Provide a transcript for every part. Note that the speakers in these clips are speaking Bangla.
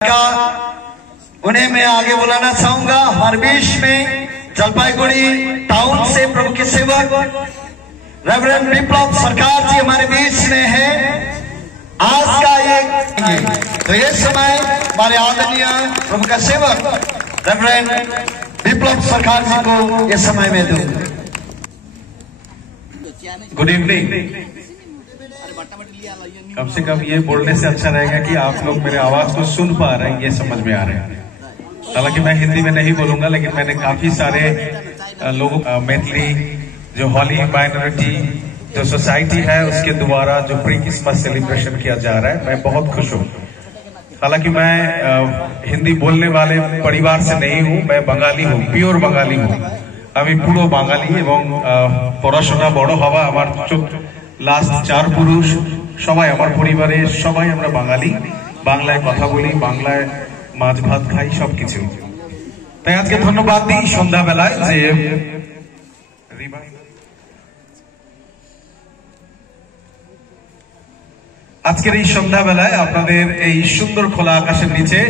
उन्हें मैं आगे बुलाना चाहूंगा। हमारे बीच में जलपाईगुड़ी टाउन से प्रभु के सेवक रेवरेंड विप्लव सरकार जी हमारे बीच में है। आज का ये तो ये समय हमारे आदरणीय प्रभु का सेवक रेवरेंड विप्लव सरकार जी को ये समय में दूंगा। Good evening. कम से कम ये बोलने से अच्छा रहेगा कि आप लोग मेरे आवाज को सुन पा रहे हैं, ये समझ में आ रहे हैं। हालांकि मैं हिंदी में नहीं बोलूंगा, लेकिन मैंने काफी सारे लोगों मेनली जो हॉली माइनॉरिटी जो सोसाइटी है उसके द्वारा जो प्री क्रिसमस सेलिब्रेशन किया जा रहा है, मैं बहुत खुश हूँ। हालांकि मैं हिंदी बोलने वाले परिवार से नहीं हूँ, मैं बंगाली हूँ, प्योर बंगाली हूँ। আমি পুরো বাঙালি এবং পড়াশোনা বড় হওয়া আমার লাস্ট 4 পুরুষ সবাই আমার পরিবারের সবাই আমরা বাঙালি, বাংলায় কথা বলি, বাংলায় মাছ ভাত খাই, সবকিছু। তাই আজকে ধন্যবাদ দিই সন্ধ্যাবেলায় যে আজকের এই সন্ধ্যাবেলায় আপনাদের এই সুন্দর খোলা আকাশের নিচে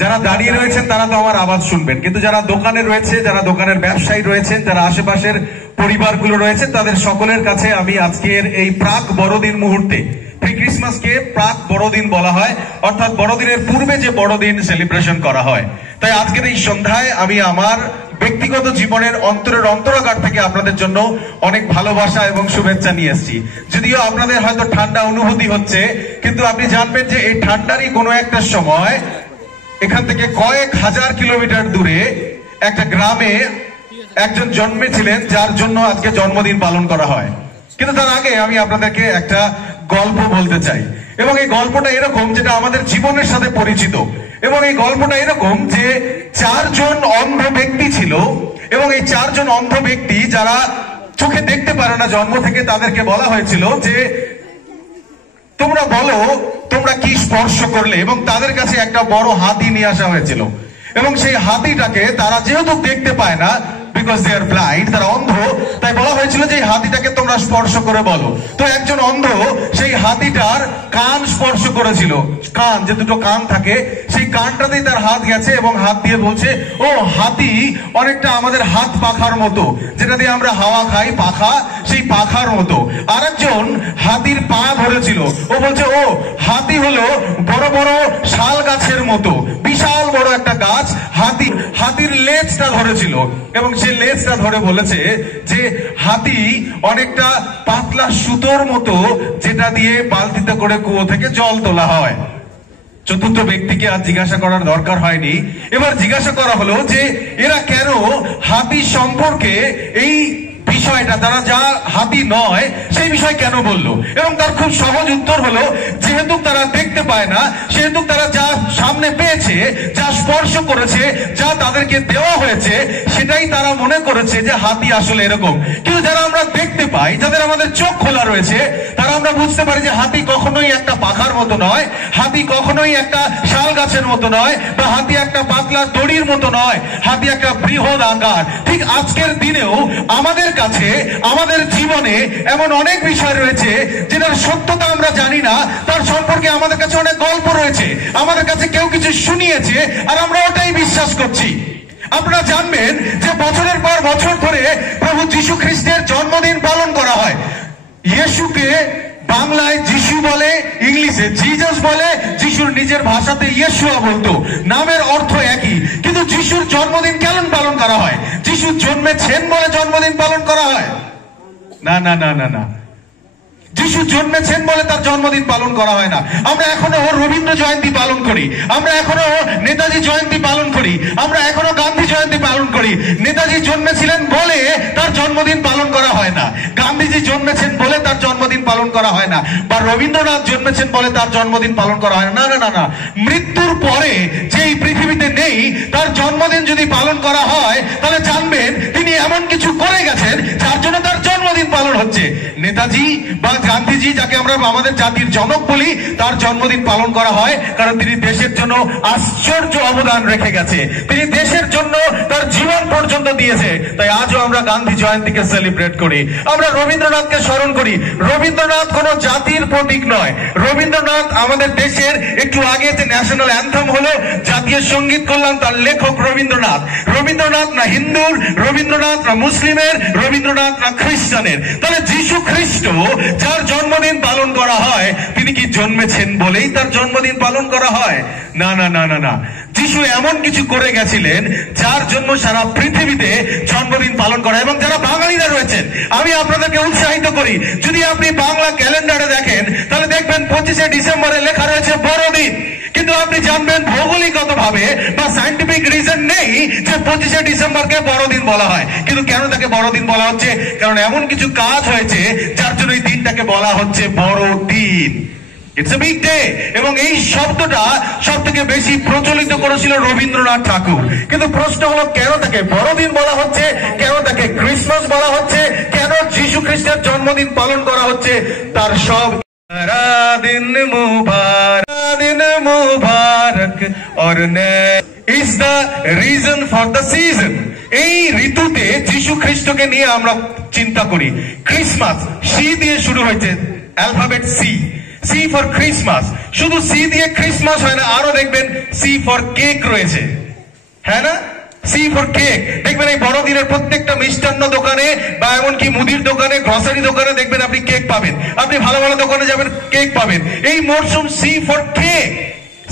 যারা দাঁড়িয়ে রয়েছেন তারা তো আমার আওয়াজ শুনবেন, কিন্তু যারা দোকানে রয়েছে, যারা দোকানের ব্যবসায়ী রয়েছেন, যারা আশেপাশের পরিবারগুলো রয়েছে, তাদের সকলের কাছে আমি আজকের এই প্রাক বড়দিন মুহূর্তে, প্রি ক্রিসমাসকে প্রাক বড়দিন বলা হয়, অর্থাৎ বড়দিনের পূর্বে যে বড়দিন সেলিব্রেশন করা হয়। তাই আজকের এই সন্ধ্যায় আমি আমার ব্যক্তিগত জীবনের অন্তরের অন্তরাগার থেকে আপনাদের জন্য অনেক ভালোবাসা এবং শুভেচ্ছা নিয়ে এসেছি। যদিও আপনাদের হয়তো ঠান্ডা অনুভূতি হচ্ছে, কিন্তু আপনি জানবেন যে এই ঠান্ডারই কোনো একটা সময় এখান থেকে কয়েক হাজার কিলোমিটার দূরে একটা গ্রামে একজন জন্মেছিলেন যার জন্য আজকে জন্মদিন পালন করা হয়। কিন্তু তার আগে আমি আপনাদেরকে একটা গল্প বলতে চাই, এবং এই গল্পটা এরকম যেটা আমাদের জীবনের সাথে পরিচিত। এবং এই গল্পটা এরকম যে 4 জন অন্ধ ব্যক্তি ছিল, এবং এই 4 জন অন্ধ ব্যক্তি যারা চোখে দেখতে পারে না জন্ম থেকে, তাদেরকে বলা হয়েছিল যে তোমরা বলো তোমরা কি স্পর্শ করলে, এবং তাদের কাছে একটা বড় হাতি নিয়ে আসা হয়েছিল। এবং সেই হাতিটাকে তারা যেহেতু দেখতে পায় না, বিকজ দে আর ব্লাইন্ড, তারা অন্ধ, তাই বলা হয়েছিল যে এই হাতিটাকে তোমরা স্পর্শ করে বলো। তো একজন অন্ধ সেই হাতিটার কান স্পর্শ করেছিল। কান, যে দুটো কান থাকে, সেই কানটাতেই তার হাত গেছে এবং হাত দিয়ে বলছে, ও হাতি অনেকটা আমাদের হাত পাখার মতো, যেটা দিয়ে আমরা হাওয়া খাই, পাখা, সেই পাখার মতো। আরেকজন হাতির পা ধরেছিল, ও বলছে ও হাতি হলো বড় বড় শাল গাছের মতো, বিশাল বড় একটা গাছ। হাতির লেজটা ধরেছিল, এবং সেই লেজটা ধরে বলেছে যে হাতি অনেকটা পাতলা সুতোর মতো, যেটা দিয়ে বালতিতে করে কুয়ো থেকে জল তোলা হয়। চতুর্থ ব্যক্তিকে আর জিজ্ঞাসা করার দরকার হয়নি। এবার জিজ্ঞাসা করা হলো যে এরা কেন হাতি সম্পর্কে এই বিষয়টা, তারা যা হাতি নয় সেই বিষয় কেন বললো। এবং তার খুব সহজ উত্তর হলো, যেহেতু তারা দেখতে পায় না, সেহেতু তারা যা সামনে পেয়েছে, যা স্পর্শ করেছে, যা তাদেরকে দেওয়া হয়েছে, সেটাই তারা মনে করেছে যে হাতি আসলে এরকম। কিন্তু যারা আমরা দেখতে পাই, যাদের আমাদের চোখ খোলা রয়েছে, তারা আমরা বুঝতে পারি যে হাতি কখনোই একটা পাখার মতো নয়, হাতি কখনোই একটা শাল গাছের মতো নয়, বা হাতি একটা পাতলা দড়ির মতো নয়, হাতি একটা বৃহৎ আকার। ঠিক আজকের দিনেও আমাদের কাছে, আমাদের জীবনে এমন অনেক বিষয় রয়েছে যেটার সত্যতা আমরা জানি না, তার সম্পর্কে আমাদের কাছে অনেক গল্প রয়েছে, আমাদের কাছে কেউ কিছু শুনিয়েছে, আর আমরা ওটাই বিশ্বাস করছি। আপনারা জানবেন যে বছরের পর বছর ধরে প্রভু যীশু খ্রিস্টের জন্মদিন পালন করা হয়। ইয়েশুকে বাংলায় যিশু বলে, ইংলিশে জিজাস বলে, যিশুর নিজের ভাষাতে ইয়েশুয়া বলতো, নামের অর্থ একই। কিন্তু যিশুর জন্মদিন কেন পালন করা হয়? যিশু জন্মেছেন বলে জন্মদিন পালন করা হয়? না না না না না, যিশু জন্মেছেন বলে তার জন্মদিন পালন করা হয় না। আমরা এখনো রবীন্দ্র জয়ন্তী পালন করি, আমরা এখনো নেতাজি জয়ন্তী পালন করি, আমরা এখনো গান্ধী জয়ন্তী পালন করি। নেতাজি জন্মেছিলেন বলে তার জন্মদিন পালন করা হয় না, গান্ধীজি জন্মেছেন বলে তার জন্মদিন পালন করা হয় না, বা রবীন্দ্রনাথ জন্মেছেন বলে তার জন্মদিন পালন করা হয় না। না না না, মৃত্যুর পরে যে এই পৃথিবীতে নেই, তার জন্মদিন যদি পালন করা হয়, তাহলে জানবেন তিনি এমন কিছু করে গেছেন যার জন্য তার জন্মদিন পালন হচ্ছে। নেতাজি বা গান্ধীজি, যাকে আমরা আমাদের জাতির জনক বলি, তার জন্মদিন পালন করা হয় কারণ তিনি দেশের জন্য আশ্চর্য অবদান রেখে গেছে, তিনি দেশের জন্য তার জীবন পর্যন্ত দিয়েছে। তাই আজও আমরা গান্ধী জয়ন্তীকে সেলিব্রেট করি, আমরা রবীন্দ্রনাথকে স্মরণ করি। রবীন্দ্রনাথ কোনো জাতির প্রতীক নয়, রবীন্দ্রনাথ আমাদের দেশের, একটু আগে যে ন্যাশনাল অ্যান্থেম হলো, জাতীয় সঙ্গীত করলাম, তার লেখক রবীন্দ্রনাথ। রবীন্দ্রনাথ না হিন্দুর, রবীন্দ্রনাথ না মুসলিমের, রবীন্দ্রনাথ না খ্রিস্টানের। তাহলে যীশু খ্রিস্ট যার জন্মদিন পালন করা হয়, তিনি কি জন্মেছেন বলেই তার জন্মদিন পালন করা হয়? না না না না না, যিশু এমন কিছু করে গেছিলেন যার জন্য সারা পৃথিবীতে জন্মদিন পালন করা। এবং যারা বাঙালিরা রয়েছেন, আমি আপনাদেরকে উৎসাহিত করি, যদি আপনি বাংলা ক্যালেন্ডারে দেখেন তাহলে দেখবেন 25শে ডিসেম্বরে লেখা রয়েছে বড়দিন। কিন্তু আপনি জানবেন ভৌগোলিকগত ভাবে বা সায়েন্টিফিক রিজন নেই যে 25শে ডিসেম্বরকে বড়দিন বলা হয়। কিন্তু কেন তাকে বড়দিন বলা হচ্ছে? কারণ এমন কিছু কাজ হয়েছে যার জন্য এই দিনটাকে বলা হচ্ছে বড়দিন। It's a big day. এবং এই শব্দটা সব থেকে বেশি প্রচলিত করেছিল রবীন্দ্রনাথ ঠাকুর। কিন্তু প্রশ্ন হলো, কেন তাকে বড়দিন বলা হচ্ছে, কেন তাকে ক্রিসমাস বলা হচ্ছে, কেন যীশু খ্রিস্টের জন্মদিন পালন করা হচ্ছে? তার সব দিন মুবারক, দিন মুবারক और is the reason for the season। এই ঋতুতে যীশু খ্রিস্টকে নিয়ে আমরা চিন্তা করি। ক্রিসমাস সি দিয়ে শুরু হয়েছে, alphabet C, C for Christmas. শুধু সি দিয়ে ক্রিসমাস হয় না, আরো দেখবেন সি ফর কেক রয়েছে, হ্যাঁ না? C for cake. দেখবেন এই বড়দিনের প্রত্যেকটা মিষ্টান্ন দোকানে বা এমনকি মুদির দোকানে, গ্রসারি দোকানে দেখবেন আপনি কেক পাবেন। আপনি ভালো ভালো দোকানে যাবেন, কেক পাবেন। এই মরশুম C for cake.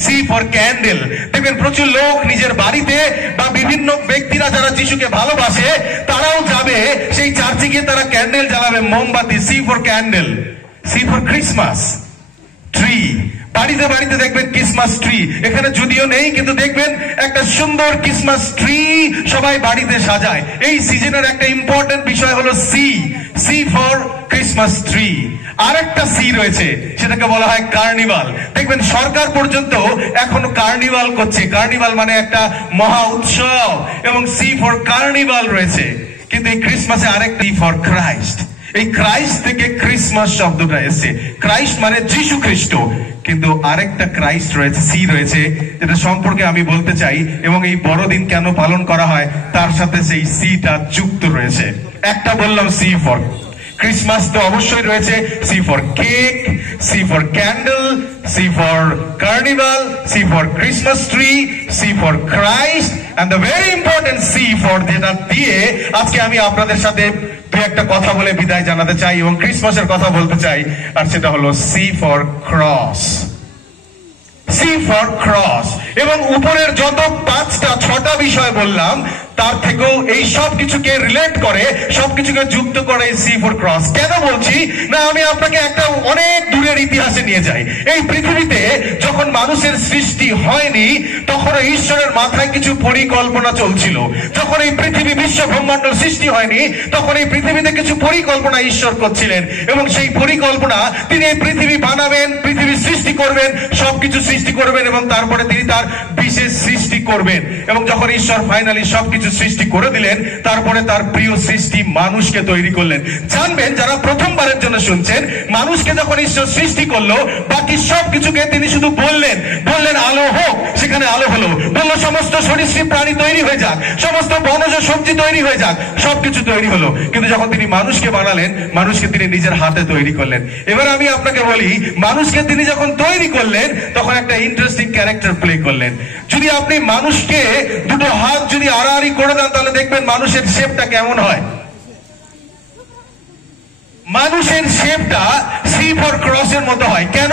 C for candle. দেখবেন প্রচুর লোক নিজের বাড়িতে বা বিভিন্ন ব্যক্তিরা যারা যিশুকে ভালোবাসে তারাও যাবে সেই চার্চে গিয়ে তারা ক্যান্ডেল জ্বালাবে, মোমবাতি। C for candle. C for Christmas tree. বাড়িতে বাড়িতে দেখবেন ক্রিসমাস ট্রি। এখানে যদিও নেই, কিন্তু দেখবেন একটা সুন্দর ক্রিসমাস ট্রি সবাই বাড়িতে সাজায়। এই সিজনের একটা ইম্পর্টেন্ট বিষয় হলো C, C for Christmas tree. আর একটা সি রয়েছে, সেটাকে বলা হয় কার্নিভাল। দেখবেন সরকার পর্যন্ত এখন কার্নিভাল করছে। কার্নিভাল মানে একটা মহা উৎসব, এবং সি ফর কার্নিভাল রয়েছে। কিন্তু এই ক্রিসমাসে আরেকটি ফর ক্রাইস্ট। এই ক্রাইস্ট থেকে ক্রিসমাস শব্দটা এসেছে। ক্রাইস্ট মানে যীশু খ্রিস্ট, কিন্তু আরেকটা ক্রাইস্ট রয়েছে, সি রয়েছে, যেটা সম্পর্কে আমি বলতে চাই। এবং এই বড়দিন কেন পালন করা হয় তার সাথে সেই সিটা যুক্ত রয়েছে। একটা বললাম সি ফর ক্রিসমাস, তো অবশ্যই রয়েছে C for cake, C for candle, C for carnival, C for Christmas tree, C for Christ, and the very important C for, যেটা দিয়ে আজকে আমি আপনাদের সাথে দু একটা কথা বলে বিদায় জানাতে চাই এবং ক্রিসমাসের কথা বলতে চাই। আর সেটা হলো C for cross. C for cross. এবং উপরের যত 5টা 6টা বিষয় বললাম তার থেকেও এই সব কিছুকে রিলেট করে, সবকিছুকে যুক্ত করে সি ফর ক্রস। কেন বলছি না, আমি আপনাকে একটা অনেক দূরের ইতিহাসে নিয়ে যাই। এই পৃথিবীতে যখন মানুষের সৃষ্টি হয়নি তখন ঈশ্বরের মাথায় কিছু পরিকল্পনা চলছিল। যখন এই পৃথিবী বিশ্ব ব্রহ্মাণ্ড সৃষ্টি হয়নি তখন এই পৃথিবীতে কিছু পরিকল্পনা ঈশ্বর করছিলেন, এবং সেই পরিকল্পনা তিনি এই পৃথিবী বানাবেন, পৃথিবী সৃষ্টি করবেন, সবকিছু সৃষ্টি করবেন, এবং তারপরে তিনি তার বিশেষ সৃষ্টি করবেন। এবং যখন ঈশ্বর ফাইনালি সবকিছু সৃষ্টি করে দিলেন, তারপরে তার প্রিয় সৃষ্টি মানুষকে তৈরি করলেন। জানবেন যারা প্রথমবারের জন্য শুনছেন, মানুষকে যখন ঈশ্বর সৃষ্টি করলো বাকি সবকিছুকে তিনি শুধু বললেন আলো হোক, সেখানে আলো হলো। বললো সমস্ত সরীসৃপ প্রাণী তৈরি হয়ে যাক, সমস্ত বনজ সবজি তৈরি হয়ে যাক, সবকিছু তৈরি হলো। কিন্তু যখন তিনি মানুষকে বানালেন, মানুষকে তিনি নিজের হাতে তৈরি করলেন। এবার আমি আপনাকে বলি, মানুষকে তিনি যখন তৈরি করলেন তখন একটা ইন্টারেস্টিং ক্যারেক্টার প্লে করলেন। যদি আপনি মানুষকে দুটো হাত যদি আড়াআড়ি করে দেন তাহলে দেখবেন মানুষের শেপটা কেমন হয়। মানুষের শেপটা সি ফর ক্রসের মতো হয়। কেন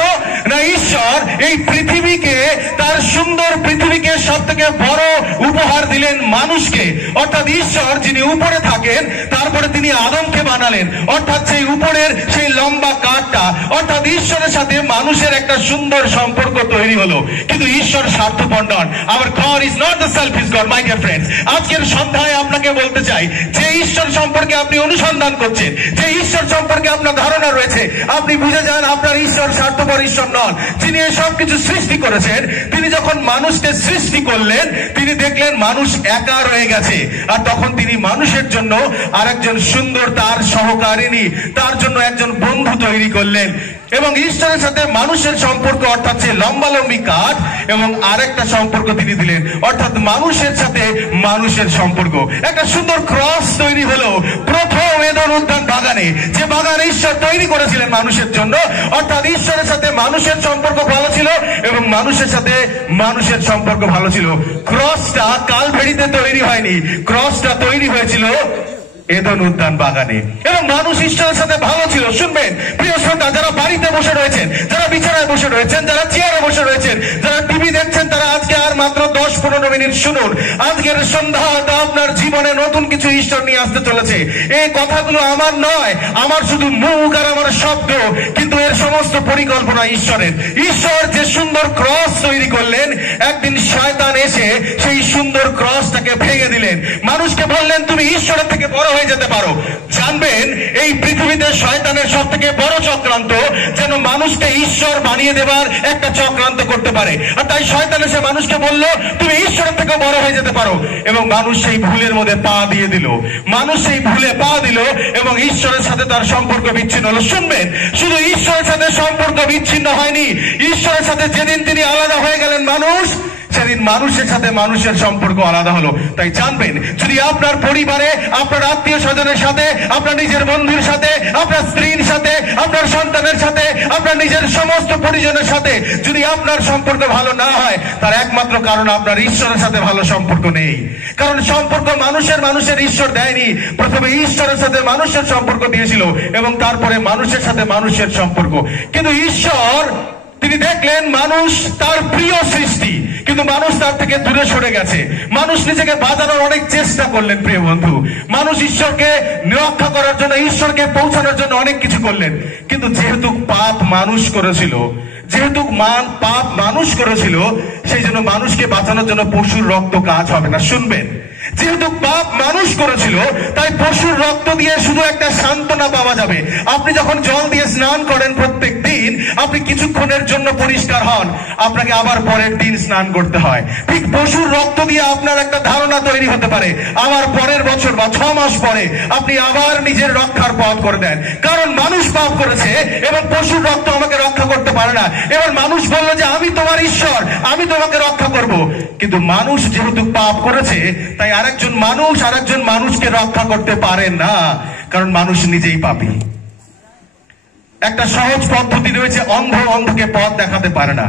না, ঈশ্বর এই পৃথিবীকে, তার সুন্দর পৃথিবীকে সব থেকে বড় উপহার দিলেন মানুষকে। অর্থাৎ ঈশ্বর যিনি উপরে থাকেন, তারপরে তিনি আদমকে বানালেন, অর্থাৎ সেই উপরের সেই লম্বা কাঠটা, অর্থাৎ ঈশ্বরের সাথে মানুষের একটা সুন্দর সম্পর্ক তৈরি হলো। কিন্তু ঈশ্বর স্বার্থপর নন। Our God is not the selfish God, my dear friends. আজকের সন্ধ্যায় আপনাকে বলতে চাই, যে ঈশ্বর সম্পর্কে আপনি অনুসন্ধান করছেন, যে ঈশ্বর সম্পর্কে আপনার ধারণা রয়েছে, আপনি বুঝে যান আপনার ঈশ্বর স্বার্থপর ঈশ্বর নন। যিনি সবকিছু সৃষ্টি করেছেন, তিনি যখন মানুষকে সৃষ্টি করলেন, তিনি দেখলেন মানুষ একা রয়ে গেছে, আর তখন তিনি মানুষের জন্য আরেকজন সুন্দর তার সহকারিণী, তার জন্য একজন বন্ধু তৈরি করলেন। এবং ঈশ্বরের সাথে মানুষের সম্পর্ক অর্থাৎ সে লম্বালম্বি কাঠ, এবং আরেকটা সম্পর্ক তিনি দিলেন অর্থাৎ মানুষের সাথে মানুষের সম্পর্ক। একটা সুন্দর ক্রস তৈরি হলো প্রথম এদেন উদ্যান বাগানে, যে বাগান ঈশ্বর তৈরি করেছিলেন মানুষের জন্য। অর্থাৎ ঈশ্বরের সাথে মানুষের সম্পর্ক ভালো ছিল এবং মানুষের সাথে মানুষের সম্পর্ক ভালো ছিল। ক্রসটা কালভেরিতে তৈরি হয়নি, ক্রসটা তৈরি হয়েছিল এদেন উদ্যান বাগানে। এবং মানুষ ঈশ্বরের সাথে ভালো ছিল। শুনবেন প্রিয় শ্রোতা, যারা বাড়িতে বসে রয়েছেন, যারা বিছানায় বসে রয়েছেন, যারা চেয়ারে বসে রয়েছেন, যারা টিভি দেখছেন, তারা আজকে আর মাত্র 10-15 মিনিট শুনুন। আজকের সন্ধ্যাটা আপনার জীবনে নতুন কিছু ঈশ্বর নিয়ে আসতে চলেছে। এই কথাগুলো আমার নয়, আমার শুধু মুখ আর আমার শব্দ, কিন্তু এর সমস্ত পরিকল্পনা ঈশ্বরের। ঈশ্বর যে সুন্দর ক্রস তৈরি করলেন, একদিন শয়তান এসে সেই সুন্দর ক্রসটাকে ভেঙে দিলেন। মানুষকে বললেন তুমি ঈশ্বরের থেকে বড় হয়ে যেতে পারো। জানবেন এই পৃথিবীতে শয়তানের সব থেকে বড় চক্রান্ত যেন মানুষকে ঈশ্বর বানিয়ে দেবার একটা চক্রান্ত করতে পারে। আর তাই শয়তান এসে মানুষকে বলল তুমি ঈশ্বরের থেকে বড় হয়ে যেতে পারো, এবং মানুষ সেই ভুলের মধ্যে পা দিয়ে দিল। মানুষ সেই ভুলে পা দিল এবং ঈশ্বরের সাথে তার সম্পর্ক বিচ্ছিন্ন হলো। শুনবেন, শুধু ঈশ্বরের সাথে সম্পর্ক বিচ্ছিন্ন হয়নি, ঈশ্বরের সাথে যেদিন তিনি আলাদা হয়ে গেলেন মানুষ, সেদিন মানুষের সাথে মানুষের সম্পর্ক আলাদা হলো। তাই জানবেন, যদি আপনার পরিবারে, আপনার আত্মীয় স্বজনের সাথে, আপনার নিজের বন্ধুর সাথে, আপনার স্ত্রীর সাথে, আপনার সন্তানের সাথে, আপনার নিজের সমস্ত পরিজনের সাথে যদি আপনার সম্পর্ক ভালো না হয়, তার একমাত্র কারণ আপনার ঈশ্বরের সাথে ভালো সম্পর্ক নেই। কারণ সম্পর্ক মানুষের ঈশ্বর দেয়নি। প্রথমে ঈশ্বরের সাথে মানুষের সম্পর্ক দিয়েছিল এবং তারপরে মানুষের সাথে মানুষের সম্পর্ক। কিন্তু ঈশ্বর তিনি দেখলেন মানুষ তার প্রিয় সৃষ্টি, কিন্তু মানুষ তার থেকে দূরে সরে গেছে। মানুষ নিজেকে বাঁচানোর অনেক চেষ্টা করলেন প্রিয় বন্ধু। মানুষ ঈশ্বরকে রক্ষা করার জন্য, ঈশ্বরকে পৌঁছানোর জন্য অনেক কিছু করলেন। কিন্তু যেহেতু পাপ মানুষ করেছিল, পাপ মানুষ করেছিল, সেই জন্য মানুষকে বাঁচানোর জন্য পশুর রক্ত কাজ হবে না। শুনবেন, যেহেতু পাপ মানুষ করেছিল, তাই পশুর রক্ত দিয়ে শুধু একটা সান্ত্বনা পাওয়া যাবে। আপনি যখন জল দিয়ে স্নান করেন প্রত্যেক দিন, আপনি কিছুক্ষণের জন্য পরিষ্কার হন, আপনাকে আবার পরের দিন স্নান করতে হয়। ঠিক পশুর রক্ত দিয়ে আপনার একটা ধারণা তৈরি হতে পারে, আবার পরের বছর বা 6 মাস পরে আপনি আবার নিজের রক্ষার পথ করে দেন। কারণ মানুষ পাপ করেছে এবং পশুর রক্ত আমাকে রক্ষা করতে পারে না। এবার মানুষ বলল যে আমি তোমার ঈশ্বর, আমি তোমাকে রক্ষা করব। কিন্তু মানুষ যেহেতু পাপ করেছে, তাই আরেকজন মানুষকে রক্ষা করতে পারে না, কারণ মানুষ নিজেই পাপী। একটা সহজ পদ্ধতি রয়েছে, অন্ধকে পথ দেখাতে পারে না।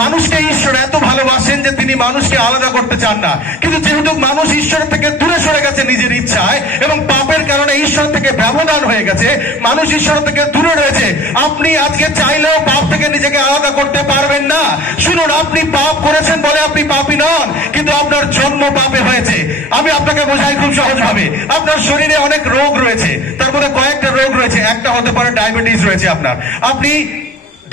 মানুষকে ঈশ্বর এত ভালোবাসেন যে তিনি মানুষকে আলাদা করতে চান না। কিন্তু যেহেতু মানুষ ঈশ্বর থেকে দূরে সরে গেছে নিজের ইচ্ছায়, এবং পাপের কারণে ঈশ্বর থেকে ব্যবধান হয়ে গেছে, মানুষ ঈশ্বর থেকে দূরে রয়েছে। আপনি আজকে চাইলেও পাপ থেকে নিজেকে আলাদা করতে পারবেন না। শুনুন, আপনি পাপ করেছেন বলে আপনি পাপী নন, কিন্তু আপনার জন্ম পাপে হয়েছে। আমি আপনাকে বোঝাই খুব সহজ ভাবে। আপনার শরীরে অনেক রোগ রয়েছে, তার মধ্যে কয়েকটা রোগ রয়েছে। একটা হতে পারে ডায়াবেটিস রয়েছে আপনার, আপনি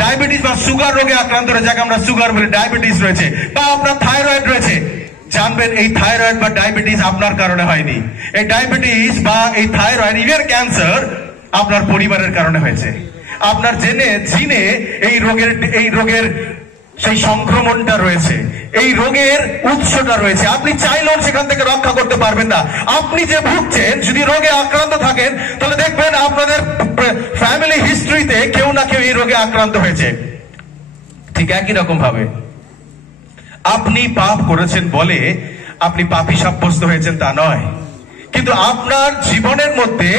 ডায়াবেটিস বা সুগার রোগে আক্রান্ত রয়েছে, যাকে আমরা সুগার বলি, ডায়াবেটিস রয়েছে, বা আপনার থাইরয়েড রয়েছে। জানবেন, এই থাইরয়েড বা ডায়াবেটিস আপনার কারণে হয়নি। এই ডায়াবেটিস বা এই থাইরয়েড, ইভেন ক্যান্সার আপনার পরিবারের কারণে হয়েছে। আপনার জিনে এই রোগের সেই সংক্রমণটা রয়েছে, এই রোগের উৎসটা রয়েছে। আপনি চাইলেও সেখান থেকে রক্ষা করতে পারবেন না। আপনি যে ভুগছেন, যদি রোগে আক্রান্ত থাকেন, তাহলে দেখবেন আপনাদের ফ্যামিলি হিস্ট্রিতে কেউ না কেউ এই রোগে আক্রান্ত হয়েছে। ঠিক একই রকম ভাবে আপনি পাপ করেছেন বলে আপনি পাপী সাব্যস্ত হয়েছেন তা নয়, কিন্তু আপনার জীবনের মধ্যে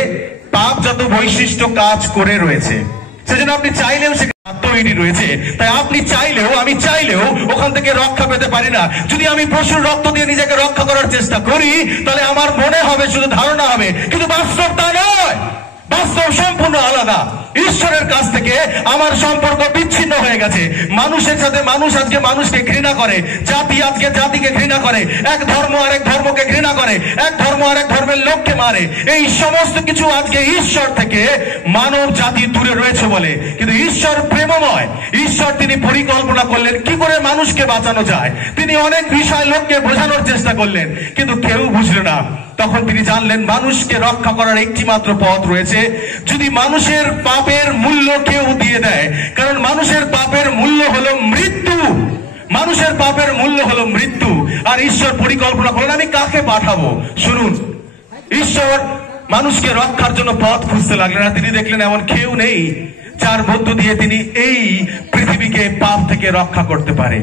পাপ যত বৈশিষ্ট্য কাজ করে রয়েছে, সেজন্য আপনি চাইলেও তৈরি রয়েছে। তাই আপনি চাইলেও, আমি চাইলেও ওখান থেকে রক্ষা পেতে পারি না। যদি আমি পশুর রক্ত দিয়ে নিজেকে রক্ষা করার চেষ্টা করি, তাহলে আমার মনে হবে, শুধু ধারণা হবে, কিন্তু বাস্তব তা নয়। বাস্তব সম্পূর্ণ আলাদা। ঈশ্বরের কাছ থেকে আমার সম্পর্ক বিচ্ছিন্ন হয়ে গেছে। মানুষের সাথে মানুষ আজকে মানুষকে ঘৃণা করে, জাতি আজকে জাতিকে ঘৃণা করে, এক ধর্ম আরেক ধর্মকে ঘৃণা করে, এক ধর্ম আরেক ধর্মের লোককে মারে। এই সমস্ত কিছু আজকে ঈশ্বর থেকে মানব জাতি দূরে রয়েছে বলে। কিন্তু ঈশ্বর প্রেমময়, ঈশ্বর তিনি পরিকল্পনা করলেন কি করে মানুষকে বাঁচানো যায়। তিনি অনেক বিষয় লোককে বোঝানোর চেষ্টা করলেন, কিন্তু কেউ বুঝলো না। তখন তিনি জানলেন মানুষকে রক্ষা করার একটি মাত্র পথ রয়েছে, যদি মানুষের পাপের মূল্য কেউ দিয়ে দেয়। কারণ মানুষের পাপের মূল্য হলো মৃত্যু, মানুষের পাপের মূল্য হলো মৃত্যু। আর ঈশ্বর পরিকল্পনা করলেন আমি কাকে পাঠাবো। শুনুন, ঈশ্বর মানুষকে রক্ষার জন্য পথ খুঁজতে লাগলেন, আর তিনি দেখলেন এমন কেউ নেই যার মধ্য দিয়ে তিনি এই পৃথিবীকে পাপ থেকে রক্ষা করতে পারে।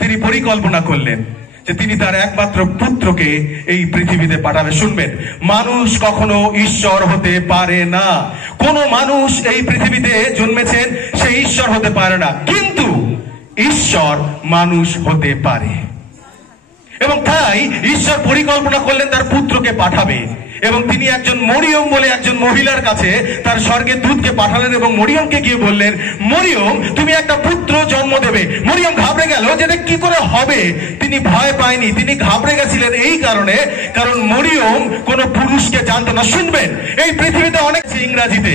তিনি পরিকল্পনা করলেন যে তিনি তার একমাত্র পুত্রকে এই পৃথিবীতে পাঠাবে। শুনবেন, মানুষ কখনো ঈশ্বর হতে পারে না। কোন মানুষ এই পৃথিবীতে জন্মেছেন সে ঈশ্বর হতে পারে না, কিন্তু ঈশ্বর মানুষ হতে পারে। এবং তাই ঈশ্বর পরিকল্পনা করলেন তার পুত্রকে পাঠাবে, এবং তিনি একজন মরিয়ম বলে একজন মহিলার কাছে তার স্বর্গের দূতকে পাঠালেন এবং মরিয়মকে গিয়ে বললেন, মরিয়ম তুমি একটা পুত্র জন্ম দেবে। মরিয়ম ঘাবড়ে গেল যে কি করে হবে। তিনি ভয় পায়নি, তিনি ঘাবড়ে গেছিলেন এই কারণে, কারণ মরিয়ম কোন পুরুষকে জানতো না। শুনবেন, এই পৃথিবীতে অনেক ইংরাজিতে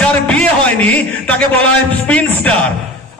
যার বিয়ে হয়নি তাকে বলা হয় স্পিনস্টার,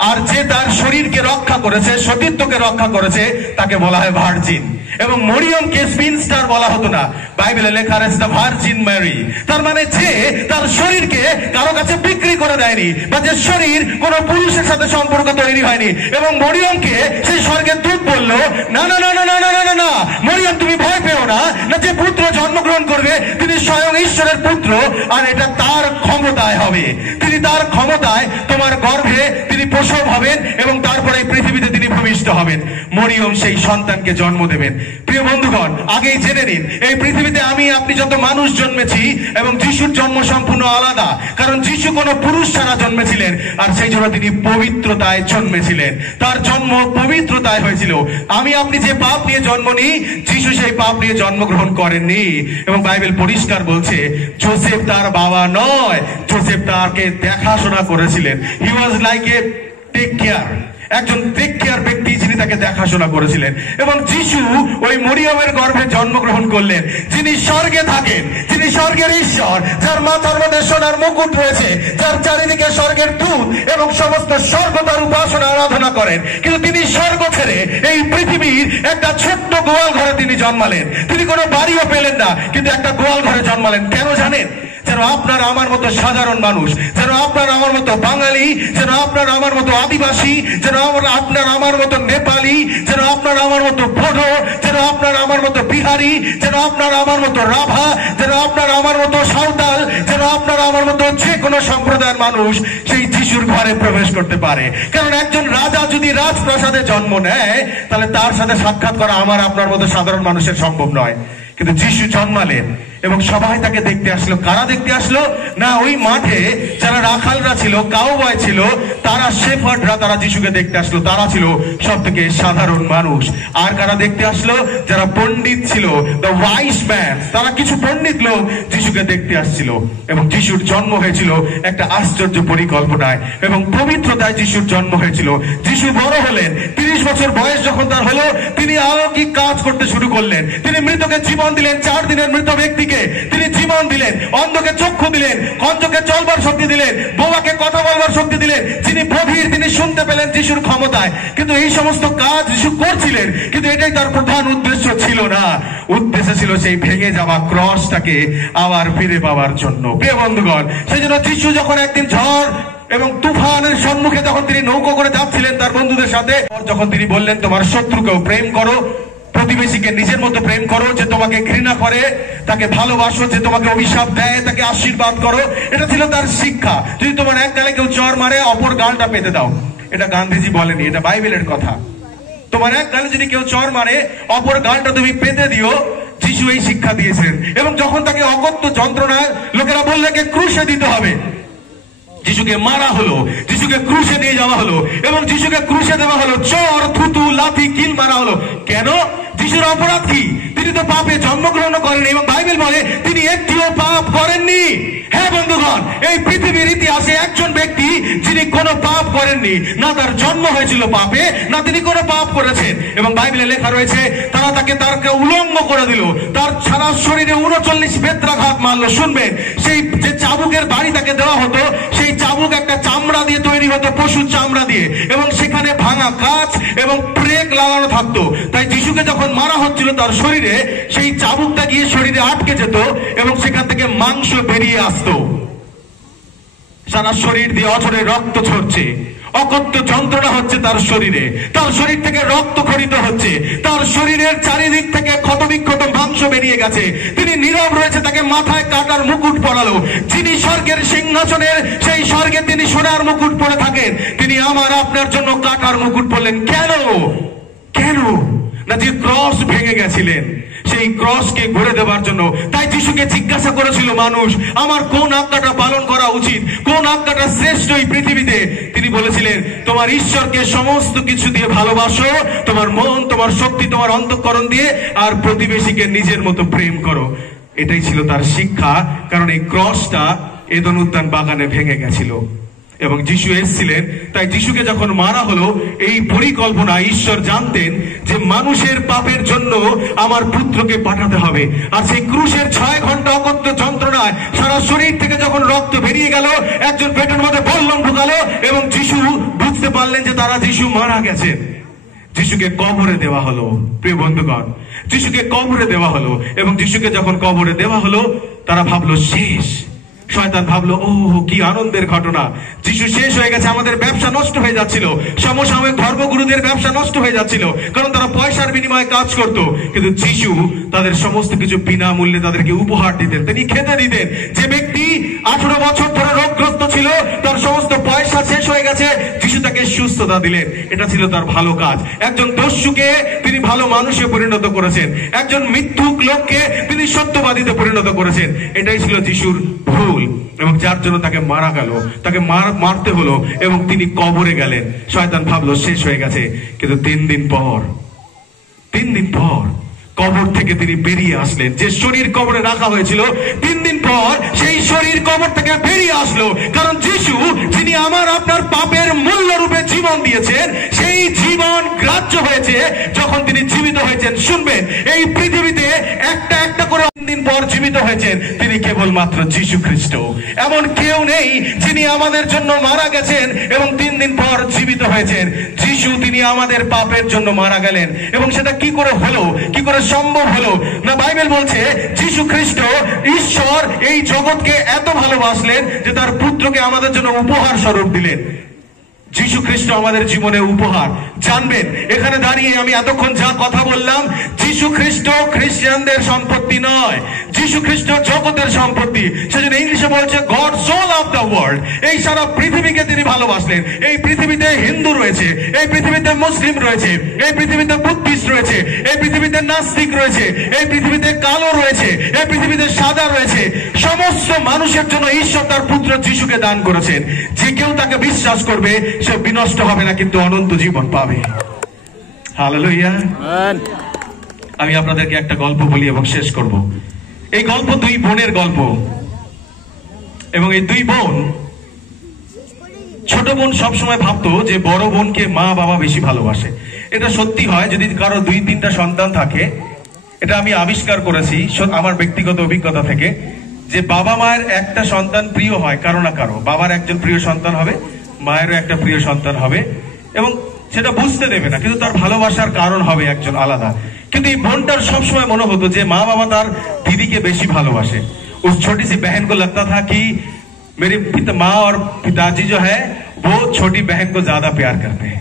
আর যে তার শরীরকে রক্ষা করেছে, সতীত্বকে রক্ষা করেছে, তাকে বলা হয় ভার্জিন। এবং মরিয়মকে স্পিনস্টার বলা হতো না, বাইবেলে লেখা আছে দ্য ভার্জিন ম্যারি। তার মানে যে তার শরীরকে কারো কাছে বিক্রি করে দেয়নি, বা যে শরীর কোন পুরুষের সাথে সম্পর্ক তৈরি হয়নি। এবং মরিয়মকে সেই স্বর্গের দূত বলল, না না না না না না না না, মরিয়ম তুমি ভয় পেও না, না যে পুত্র জন্মগ্রহণ করবে তিনি স্বয়ং ঈশ্বরের পুত্র, আর এটা তার ক্ষমতায় হবে। তিনি তার ক্ষমতায় তোমার গর্ভে তিনি প্রসব হবেন এবং তারপরে পৃথিবীতে তিনি ভূমিষ্ঠ হবেন। মরিয়ম সেই সন্তানকে জন্ম দেবেন। প্রিয় বন্ধুগণ, আগেই জেনে নিন, এই পৃথিবীতে আমি আপনি যত মানুষ জন্মেছি, এবং যিশুর জন্ম সম্পূর্ণ আলাদা, কারণ যিশু কোনো পুরুষ ছাড়া জন্মেছিলেন, আর সেই জন্য তিনি পবিত্রতায় জন্মেছিলেন। তার জন্ম পবিত্রতায় হয়েছিল। আমি আপনি যে পাপ নিয়ে জন্ম নিই, যিশু সেই পাপ নিয়ে জন্মগ্রহণ করেননি। এবং বাইবেল পরিষ্কার বলছে যোসেফ তার বাবা নয়, যোসেফ তাকে দেখাশোনা করেছিলেন। He was like a take care, একজন টেক কেয়ার ব্যক্তি যিনি তাকে দেখাশোনা করেছিলেন। এবং যিশু ওই মরিয়মের গর্ভে জন্মগ্রহণ করলেন, যিনি স্বর্গে থাকেন, যিনি স্বর্গের ঈশ্বর, যার মাথার মধ্যে সোনার মুকুট রয়েছে, যার চারিদিকে স্বর্গের দূত এবং সমস্ত স্বর্গ তার উপাসনা আরাধনা করেন। কিন্তু তিনি স্বর্গ ছেড়ে এই পৃথিবীর একটা ছোট্ট গোয়াল ঘরে তিনি জন্মালেন। তিনি কোনো বাড়িও পেলেন না, কিন্তু একটা গোয়াল ঘরে জন্মালেন। কেন জানেন? যেন আপনার আমার মতো সাধারণ মানুষ, যেন আপনার আমার মতো বাঙালি, যেন আপনার আমার মতো আদিবাসী, যেন আপনার আমার মতো নেপালি, যেন আপনার আমার মতো বোডো, যেন আপনার আমার মতো বিহারি, যেন আপনার আমার মতো রাভা, যেন আপনার আমার মতো সাঁওতাল, যেন আপনার আমার মতো যে কোনো সম্প্রদায়ের মানুষ সেই যিশুর ঘরে প্রবেশ করতে পারে। কারণ একজন রাজা যদি রাজপ্রাসাদে জন্ম নেয়, তাহলে তার সাথে সাক্ষাৎ করা আমার আপনার মতো সাধারণ মানুষের সম্ভব নয়। কিন্তু যিশু জন্মালেন এবং সবাই তাকে দেখতে আসলো। কারা দেখতে আসলো? না, ওই মাঠে যারা রাখালরা ছিল, কাউবয় ছিল, তারা শেফার্ডরা, তারা যিশুকে দেখতে আসলো। তারা ছিল সব থেকে সাধারণ মানুষ। আর কারা দেখতে আসলো? যারা পণ্ডিত ছিল, দ্য ওয়াইস ম্যান, তারা কিছু পণ্ডিত লোক যিশুকে দেখতে আসছিল। এবং যিশুর জন্ম হয়েছিল একটা আশ্চর্য পরিকল্পনায় এবং পবিত্রতায় যিশুর জন্ম হয়েছিল। যিশু বড় হলেন, 30 বছর বয়স যখন তার হলো, তিনি অলৌকিক কাজ করতে শুরু করলেন। তিনি মৃতকে জীবন দিলেন, 4 দিনের মৃত ব্যক্তিকে তিনি জীবন দিলেন, অন্ধকে চক্ষু দিলেন, কঞ্চকে চলবার শক্তি দিলেন, বোবাকে কথা বলবার শক্তি দিলেন। যিনি বধির তিনি শুনতে পেলেন যিশুর ক্ষমতায়। কিন্তু এই সমস্ত কাজ যিশু করছিলেন, কিন্তু এটাই তার প্রধান উদ্দেশ্য ছিল না। উদ্দেশ্য ছিল সেই ভেঙে যাওয়া ক্রসটাকে আবার ফিরে পাওয়ার জন্য। প্রিয় বন্ধুগণ, সেই জন্য যিশু যখন একদিন ঝড় এবং তুফানের সম্মুখে যখন তিনি নৌকো করে যাচ্ছিলেন তার বন্ধুদের সাথে, যখন তিনি বললেন তোমার শত্রুকেও প্রেম করো, প্রতিবেশীকে নিজের মতো প্রেম করো, যে তোমাকে ঘৃণা করে তাকে ভালোবাসো, যে তোমাকে অভিশাপ দেয় তাকে আশীর্বাদ করো, এটা ছিল তার শিক্ষা। যদি তোমার এক গালে কেউ চর মারে, অপর গালটা পেতে দাও। এটা গান্ধীজি বলেনি, এটা বাইবেলের কথা। তোমার এক গালে যদি কেউ চর মারে, অপর গালটা তুমি পেতে দিও। যিশু এই শিক্ষা দিয়েছেন। এবং যখন তাকে অকথ্য যন্ত্রণায় লোকেরা বললে ক্রুশে দিতে হবে, যিশুকে মারা হলো, যিশুকে ক্রুশে নিয়ে যাওয়া হলো এবং যিশুকে ক্রুশে দেওয়া হলো, চর, থুতু, লাথি, কিল মারা হলো। কেন? যিশুর অপরাধ কি? তিনি তো পাপে জন্মগ্রহণ করেননি এবং বাইবেল বলে তিনি একটিও পাপ করেননি। হ্যাঁ বন্ধুগণ, এই পৃথিবীর ইতিহাসে একজন ব্যক্তি যিনি কোনো পাপ করেননি, না তার জন্ম হয়েছিল পাপে, না তিনি কোনো পাপ করেছেন। এবং বাইবেলে লেখা রয়েছে তারা তাকে উলঙ্গ করে দিল, তার সারা শরীরে 39 বেত্রাঘাত মারলো। শুনবেন, সেই যে চাবুকের বাড়ি তাকে দেওয়া হতো, সেই চাবুক একটা চামড়া দিয়ে তৈরি হতো, পশুর চামড়া দিয়ে, এবং সেখানে ভাঙা কাঁচ এবং টেক লাগানো থাকতো, তাই যিশুকে যখন মারা হচ্ছিল তার শরীরে সেই চাবুকটা গিয়ে শরীরে আটকে যেত এবং সেখান থেকে মাংস বেরিয়ে আসতো। সারা শরীর দিয়ে অঝরে রক্ত ঝরছে, অকথ্য যন্ত্রণা হচ্ছে তার শরীরে, তার শরীর থেকে রক্ত খরিত হচ্ছে, তার শরীরের চারিদিক থেকে ক্ষতবিক্ষত মাংস বেরিয়ে গেছে। তিনি নীরব রয়েছে, তাকে মাথায় কাটার মুকুট পরালো। যিনি স্বর্গের সিংহাসনের সেই স্বর্গে তিনি সোনার মুকুট পরে থাকেন, তিনি আমার আপনার জন্য কাটার মুকুট পরলেন। কেন? কেন না যে ক্রস ভেঙে গেছিলেন সেই ক্রসকে গড়ে দেওয়ার জন্য। তাই যিশুকে জিজ্ঞাসা করেছিল মানুষ, আমার কোন আজ্ঞাটা পালন করা উচিত, কোন আজ্ঞাটা শ্রেষ্ঠ এই পৃথিবীতে? তিনি বলেছিলেন, তোমার ঈশ্বরকে সমস্ত কিছু দিয়ে ভালোবাসো, তোমার মন, তোমার শক্তি, তোমার অন্তঃকরণ দিয়ে, আর প্রতিবেশীকে নিজের মতো প্রেম করো। এটাই ছিল তার শিক্ষা, কারণ এই ক্রসটা এদন উদ্যান বাগানে ভেঙে গেছিল এবং যিশু এসেছিলেন। তাই যিশুকে যখন মারা হলো, এই পরিকল্পনা ঈশ্বর জানতেন যে মানুষের পাপের জন্য আমার পুত্রকে পাঠাতে হবে। আর সেই ক্রুশের 6 ঘন্টা অকথ্য যন্ত্রণায় সারা শরীর থেকে যখন রক্ত বেরিয়ে গেল, একজন পেটের মধ্যে বল্লম ঢুকালো এবং যিশু বুঝতে পারলেন যে তারা যিশু মারা গেছেন। যিশুকে কবরে দেওয়া হলো। প্রিয় বন্ধুগণ, যিশুকে কবরে দেওয়া হলো এবং যিশুকে যখন কবরে দেওয়া হলো, তারা ভাবলো শেষ। শয়তান ভাবলো, ও কি আনন্দের ঘটনা, যিশু শেষ হয়ে গেছে। আমাদের ব্যবসা নষ্ট হয়ে যাচ্ছিল, সমসাময়িক ধর্মগুরুদের ব্যবসা নষ্ট হয়ে যাচ্ছিল, কারণ তারা পয়সার বিনিময়ে কাজ করত। কিন্তু যিশু তাদের সমস্ত কিছু বিনামূল্যে তাদেরকে উপহার দিতেন, তিনি খেতে দিতেন। যে ব্যক্তি 18 বছর ধরে রোগগ্রস্ত ছিল, তার সমস্ত পয়সা শেষ হয়ে গেছে, যিশু তাকে সুস্থতা দিলেন। এটা ছিল তার ভালো কাজ। একজন দস্যুকে তিনি ভালো মানুষে পরিণত করেছেন, একজন মিথ্যুক লোককে তিনি সত্যবাদীতে পরিণত করেছেন। এটাই ছিল যিশুর ভুল, এবং যার জন্য তাকে মারা গেল, তাকে মারতে হলো এবং তিনি কবরে গেলেন। শয়তান ভাবলো শেষ হয়ে গেছে, কিন্তু 3 দিন পর কবর থেকে তিনি বেরিয়ে আসলেন। যে শরীর কবরে রাখা হয়েছিল, 3 দিন পর সেই শরীর কবর থেকে বেরিয়ে আসলো। কারণ যিশু, যিনি আমার আপনার পাপের মূল্য রূপে জীবন দিয়েছেন, সেই জীবন গ্রাহ্য হয়েছে যখন তিনি জীবিত হয়েছেন। শুনবেন, এই পৃথিবীতে একটা একটা করে 3 দিন পর জীবিত হয়েছেন তিনি কেবলমাত্র যিশু খ্রিস্ট। এমন কেউ নেই যিনি আমাদের জন্য মারা গেছেন এবং 3 দিন পর জীবিত হয়েছেন। যিশু, তিনি আমাদের পাপের জন্য মারা গেলেন। এবং সেটা কি করে হলো, কি করে সম্ভব হলো? না, বাইবেল বলছে যিশু খ্রিস্ট, ঈশ্বর এই জগৎকে এত ভালোবাসলেন যে তার পুত্রকে আমাদের জন্য উপহার স্বরূপ দিলেন। যিশু খ্রিস্ট আমাদের জীবনে উপহার। জানবেন, এখানে দাঁড়িয়ে আমি এতক্ষণ যা কথা বললাম, যিশু খ্রিস্ট খ্রিস্টানদের সম্পত্তি নয়, যিশু খ্রিস্ট জগতের সম্পত্তি। সেজন্য ইংলিশে বলছে god so love the world. এই সারা পৃথিবীকে তিনি ভালোবাসলেন। এই পৃথিবীতে হিন্দু রয়েছে, এই পৃথিবীতে মুসলিম রয়েছে, এই পৃথিবীতে বুদ্ধিস্ট রয়েছে, এই পৃথিবীতে নাস্তিক রয়েছে, এই পৃথিবীতে কালো রয়েছে, এই পৃথিবীতে সাদা রয়েছে। সমস্ত মানুষের জন্য ঈশ্বর তার পুত্র যিশুকে দান করেছেন। যে কেউ তাকে বিশ্বাস করবে সে বিনষ্ট হবে না, কিন্তু অনন্ত জীবন পাবে। হালেলুয়া। আমি আপনাদেরকে একটা গল্প বলি এবং শেষ করব। এই গল্প 2 বোনের গল্প, এবং এই 2 বোন, ছোট বোন সবসময় ভাবতো যে বড় বোনকে মা বাবা বেশি ভালোবাসে। এটা সত্যি হয় যদি কারো 2-3টা সন্তান থাকে। এটা আমি আবিষ্কার করেছি আমার ব্যক্তিগত অভিজ্ঞতা থেকে, যে বাবা মায়ের একটা সন্তান প্রিয় হয় কারো না কারো। বাবার একজন প্রিয় সন্তান হবে, মায়েরও একটা প্রিয় সন্তান হবে, এবং সেটা বুঝতে দেবে না, কিন্তু তার ভালোবাসার কারণ হবে একজন আলাদা। কিন্তু এই বোনটার সবসময় মনে হতো যে মা বাবা তার দিদিকে বেশি ভালোবাসে। उस छोटी सी बहन को लगता था कि मेरे माँ और पिताजी जो है वो छोटी बहन को ज्यादा प्यार करते हैं।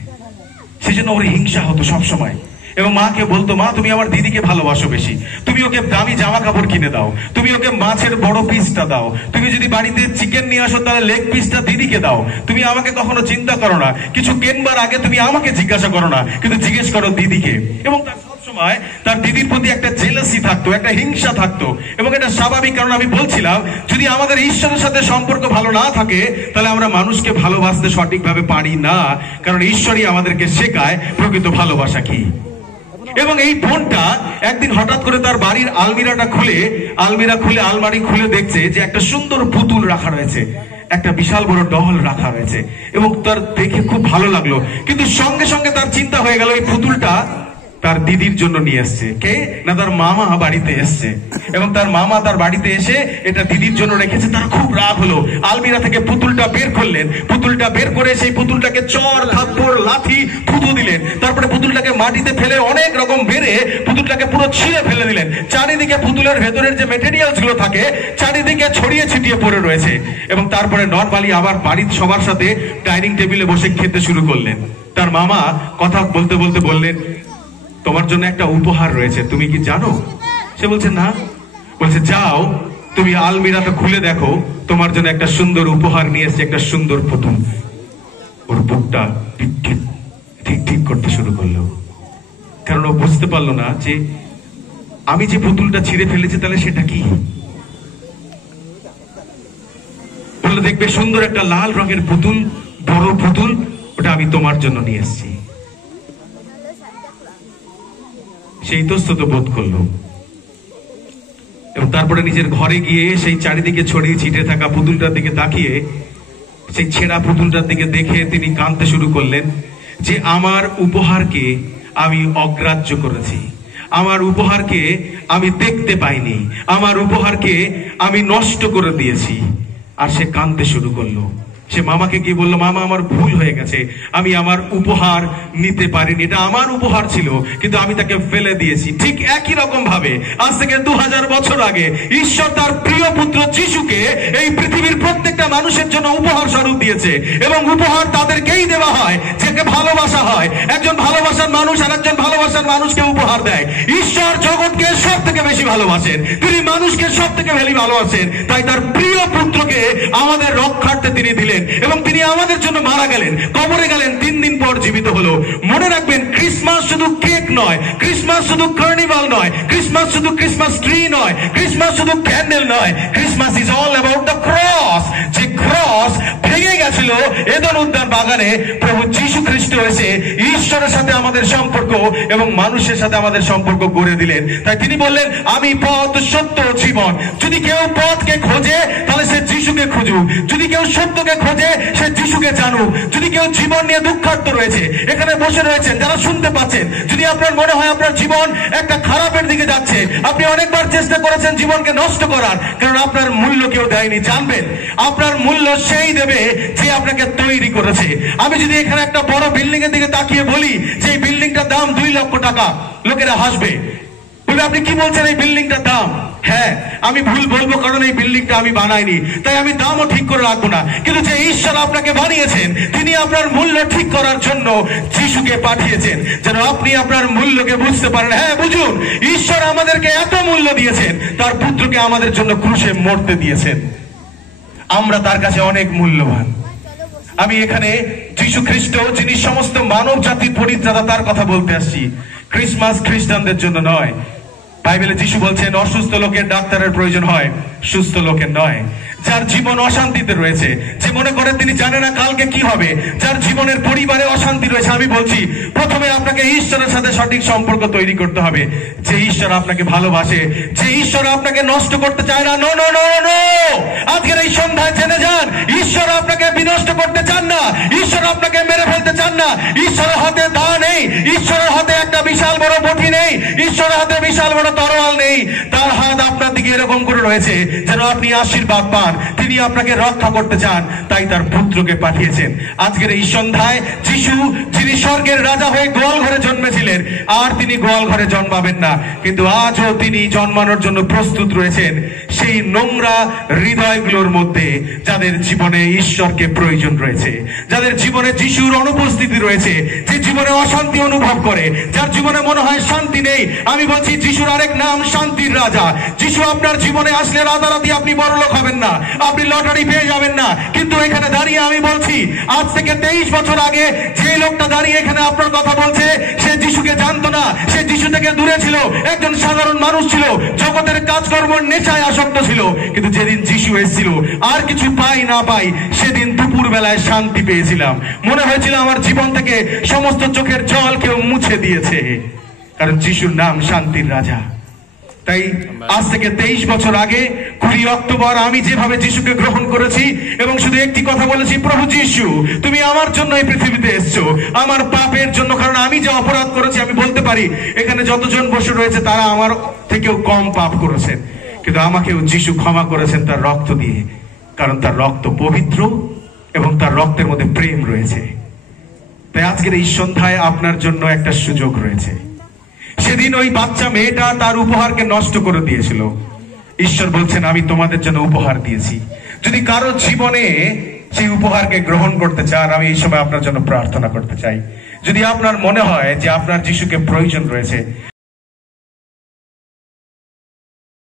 সেজন্য ওর হিংসা হতো সবসময়, এবং মাকে বলতো, মা তুমি আমার দিদিকে ভালোবাসো বেশি, তুমি ওকে দামি জামা কাপড় কিনে দাও, তুমি ওকে মাছের বড় পিসটা দাও, তুমি যদি বাড়িতে চিকেন নিয়ে আসো তাহলে লেগ পিসটা দিদিকে দাও, তুমি আমাকে কখনো চিন্তা করো না, কিছু কেনবার আগে তুমি আমাকে জিজ্ঞাসা করো না, কিন্তু জিজ্ঞেস করো দিদিকে। এবং তার সবসময় তার দিদির প্রতি একটা জেলাসি থাকতো, একটা হিংসা থাকতো, এবং এটা স্বাভাবিক। কারণ আমি বলছিলাম, যদি আমাদের ঈশ্বরের সাথে সম্পর্ক ভালো না থাকে তাহলে আমরা মানুষকে ভালোবাসতে সঠিকভাবে পারি না, কারণ ঈশ্বরই আমাদেরকে শেখায় প্রকৃত ভালোবাসা কি। এবং এই বোনটা একদিন হঠাৎ করে তার বাড়ির আলমারি খুলে দেখছে যে একটা সুন্দর পুতুল রাখা রয়েছে, একটা বিশাল বড় ডল রাখা রয়েছে, এবং তার দেখে খুব ভালো লাগলো। কিন্তু সঙ্গে সঙ্গে তার চিন্তা হয়ে গেল এই পুতুলটা তার দিদির জন্য নিয়ে এসছে। কে না, তার মামা বাড়িতে এসছে, এবং তার মামা তার বাড়িতে এসে এটা দিদির জন্য রেখেছে। তার খুব রাগ হলো, আলমিরা থেকে পুতুলটা বের করলেন, পুতুলটা বের করে সেই পুতুলটাকে চর থাপ্পড় লাথি থুতু দিলেন, তারপরে পুতুলটাকে মাটিতে ফেলে অনেক রকম বেড়ে পুতুলটাকে পুরো ছিঁড়ে ফেলে দিলেন। চারিদিকে পুতুলের ভেতরের যে মেটেরিয়ালস গুলো থাকে চারিদিকে ছড়িয়ে ছিটিয়ে পড়ে রয়েছে। এবং তারপরে নরমালি আবার বাড়ির সবার সাথে ডাইনিং টেবিলে বসে খেতে শুরু করলেন। তার মামা কথা বলতে বলতে বললেন, তোমার জন্য একটা উপহার রয়েছে, তুমি কি জানো? সে বলছে না। বলছে, যাও তুমি আলমিরাটা খুলে দেখো, তোমার জন্য একটা সুন্দর উপহার নিয়ে এসেছে, একটা সুন্দর পুতুল। ওর বুকটা ঠিক ঠিক ঠিক করতে শুরু করলো, কারণ ও বুঝতে পারলো না যে আমি যে পুতুলটা ছিঁড়ে ফেলেছি তাহলে সেটা কি। বললো, দেখবে সুন্দর একটা লাল রঙের পুতুল, বড় পুতুল, ওটা আমি তোমার জন্য নিয়ে এসেছি। সেই ইতস্তত বোধ করলো এবং তারপরে নিজের ঘরে গিয়ে সেই চারিদিকে ছড়িয়ে ছিটে থাকা পুতুলটার দিকে তাকিয়ে সেই ছেঁড়া পুতুলটার দিকে দেখে তিনি কাঁদতে শুরু করলেন যে আমার উপহারকে আমি অগ্রাহ্য করেছি, আমার উপহারকে আমি দেখতে পাইনি, আমার উপহারকে আমি নষ্ট করে দিয়েছি। আর সে কাঁদতে শুরু করলো। সে মামাকে গিয়ে বললো, মামা আমার ভুল হয়ে গেছে, আমি আমার উপহার নিতে পারিনি, এটা আমার উপহার ছিল কিন্তু আমি তাকে ফেলে দিয়েছি। ঠিক একই রকম ভাবে আজ থেকে 2000 বছর আগে ঈশ্বর তার প্রিয় পুত্র যিশুকে এই পৃথিবীর প্রত্যেকটা মানুষের জন্য উপহার স্বরূপ দিয়েছে এবং উপহার তাদেরকেই দেওয়া হয় যাকে ভালোবাসা হয়। একজন ভালোবাসার মানুষ আর একজন ভালোবাসার মানুষকে উপহার দেয়। ঈশ্বর জগৎকে সব থেকে বেশি ভালোবাসেন, তিনি মানুষকে সব থেকে বেশি ভালোবাসেন, তাই তার প্রিয় পুত্রকে আমাদের রক্ষার্থে তিনি দিলেন এবং তিনি আমাদের জন্য মারা গেলেন, কবরে গেলেন, 3 দিন পর জীবিত হলো। মনে রাখবেন, ক্রিসমাস শুধু কেক নয়, ক্রিসমাস শুধু কার্নিভাল নয়, ক্রিসমাস শুধু ক্রিসমাস ট্রি নয়, ক্রিসমাস শুধু ক্যান্ডেল নয়, Christmas is all about the cross. যে ক্রস ভেঙে গেছিল এদেন উদ্যান বাগানে, প্রভু যীশু খ্রিস্ট এসে ঈশ্বরের সাথে আমাদের সম্পর্ক এবং মানুষের সাথে আমাদের সম্পর্ক গড়ে দিলেন। তাই তিনি বললেন, আমি পথ, সত্য, জীবন। যদি কেউ পথকে খোঁজে তাহলে সে যিশুকে খুঁজুক, যদি কেউ সত্যকে খোঁজে সে যিশুকে জানুক। যদি কেউ জীবন নিয়ে দুঃখার্ত রয়েছে, এখানে বসে রয়েছেন যারা শুনতে পাচ্ছেন, যদি আপনার মনে হয় আপনার জীবন একটা খারাপের দিকে যাচ্ছে, আপনি অনেকবার চেষ্টা করেছেন জীবনকে নষ্ট করার, কারণ আপনার মূল্য কেউ দেয়নি, জানবেন আপনার মূল্য সেই দেবে যে আপনাকে তৈরি করেছে। আমি যদি এখানে একটা বড় বিল্ডিং এর দিকে তাকিয়ে বলি যে এই বিল্ডিংটার দাম 2 লক্ষ টাকা, লোকেরা হাসবে, বলবে আপনি কি বলছেন এই বিল্ডিংটার দাম? হ্যাঁ, আমি ভুল বলবো কারণ এই বিল্ডিংটা আমি বানাইনি, তাই আমি দামও ঠিক করে রাখবো না। কিন্তু যে ঈশ্বর আপনাকে বানিয়েছেন, তিনি আপনার মূল্য ঠিক করার জন্য যিশুকে পাঠিয়েছেন, যেন আপনি আপনার মূল্যকে বুঝতে পারেন। হ্যাঁ, বুঝুন, ঈশ্বর আমাদেরকে এত মূল্য দিয়েছেন, তার পুত্রকে আমাদের জন্য ক্রুশে মরতে দিয়েছেন। আমরা তার কাছে অনেক মূল্যবান। আমি এখানে যিশু খ্রিস্ট, যিনি সমস্ত মানব জাতির পরিত্রাতা, তার কথা বলতে আসছি। ক্রিসমাস খ্রিস্টানদের জন্য নয়। বাইবেলে যিশু বলছেন, অসুস্থ লোকের ডাক্তারের প্রয়োজন হয়, সুস্থ লোকের নয়। যার জীবন অশান্তিতে রয়েছে, যে মনে করে তিনি জানে না কালকে কি হবে, যার জীবনের পরিবারে অশান্তি রয়েছে, আমি বলছি প্রথমে আপনাকে ঈশ্বরের সাথে সঠিক সম্পর্ক তৈরি করতে হবে। যে ঈশ্বর আপনাকে ভালোবাসে, যে ঈশ্বর আপনাকে নষ্ট করতে চায় না। নো নো নো নো, আজকের এই সন্ধ্যায় জেনে যান, ঈশ্বর আপনাকে বিনষ্ট করতে চান না, ঈশ্বর আপনাকে মেরে ফেলতে চান না। ঈশ্বরের হাতে দা নেই, ঈশ্বরের হাতে একটা বিশাল বড় বটি নেই, ঈশ্বরের হাতে বিশাল বড় তরোয়াল নেই। তার হাত আপনার দিকে এরকম করে রয়েছে যেন আপনি আশীর্বাদ পান। তিনি আপনাকে রক্ষা করতে চান, তাই তার পুত্রকে পাঠিয়েছেন। আজকের এই সন্ধ্যায় যিশু, যিনি স্বর্গের রাজা হয়ে গোয়াল ঘরে জন্মেছিলেন, আর তিনি গোয়াল ঘরে জন্মাবেন না, কিন্তু আজও তিনি জন্মানোর জন্য প্রস্তুত রয়েছেন সেই নোংরা হৃদয়গুলোর মধ্যে, যাদের জীবনে ঈশ্বরকে প্রয়োজন রয়েছে, যাদের জীবনে যিশুর অনুপস্থিতি রয়েছে, যে জীবনে অশান্তি অনুভব করে, যার জীবনে মনে হয় শান্তি নেই। আমি বলছি, যিশুর আরেক নাম শান্তির রাজা। যিশু আপনার জীবনে আসলে রাতারাতি আপনি বড়লোক হবেন না, আপনি লটারি পেয়ে যাবেন না, কিন্তু এখানে দাঁড়িয়ে আমি বলছি, আজ থেকে 23 বছর আগে যে লোকটা দাঁড়িয়ে এখানে আপনার কথা বলছে, সে যিশুকে জানতো না, সে যিশু থেকে দূরে ছিল, একজন সাধারণ মানুষ ছিল, জগতের কাজকর্মের নেশায় আসক্ত ছিল। কিন্তু যেদিন যিশু এসেছিল, আর কিছু পাই না পাই, সেদিন দুপুর বেলায় শান্তি পেয়েছিলাম। মনে হয়েছিল আমার জীবন থেকে সমস্ত চোখের জল কেউ মুছে দিয়েছে, কারণ যিশুর নাম শান্তির রাজা। তাই আজ থেকে 23 বছর আগে 20 অক্টোবর আমি যেভাবে যিশুকে গ্রহণ করেছি এবং শুধু একটি কথা বলেছি, প্রভু যিশু, তুমি আমার জন্য এই পৃথিবীতে এসেছো, আমার পাপের জন্য। কারণ আমি যে অপরাধ করেছি, আমি বলতে পারি এখানে যতজন বসে রয়েছে তারা আমার থেকেও কম পাপ করেছেন, কিন্তু আমাকেও যিশু ক্ষমা করেছেন তার রক্ত দিয়ে, কারণ তার রক্ত পবিত্র এবং তার রক্তের মধ্যে প্রেম রয়েছে। তাই আজকের এই সন্ধ্যায় আপনার জন্য একটা সুযোগ রয়েছে। সেদিন ওই বাচ্চা মেয়েটা তার উপহারকে নষ্ট করে দিয়েছিল। ঈশ্বর বলছেন, আমি তোমাদের জন্য উপহার দিয়েছি। যদি কারো জীবনে সেই উপহারকে গ্রহণ করতে চান, আমি এই সময় আপনার জন্য প্রার্থনা করতে চাই। যদি আপনার মনে হয় যে আপনার যিশুকে প্রয়োজন রয়েছে,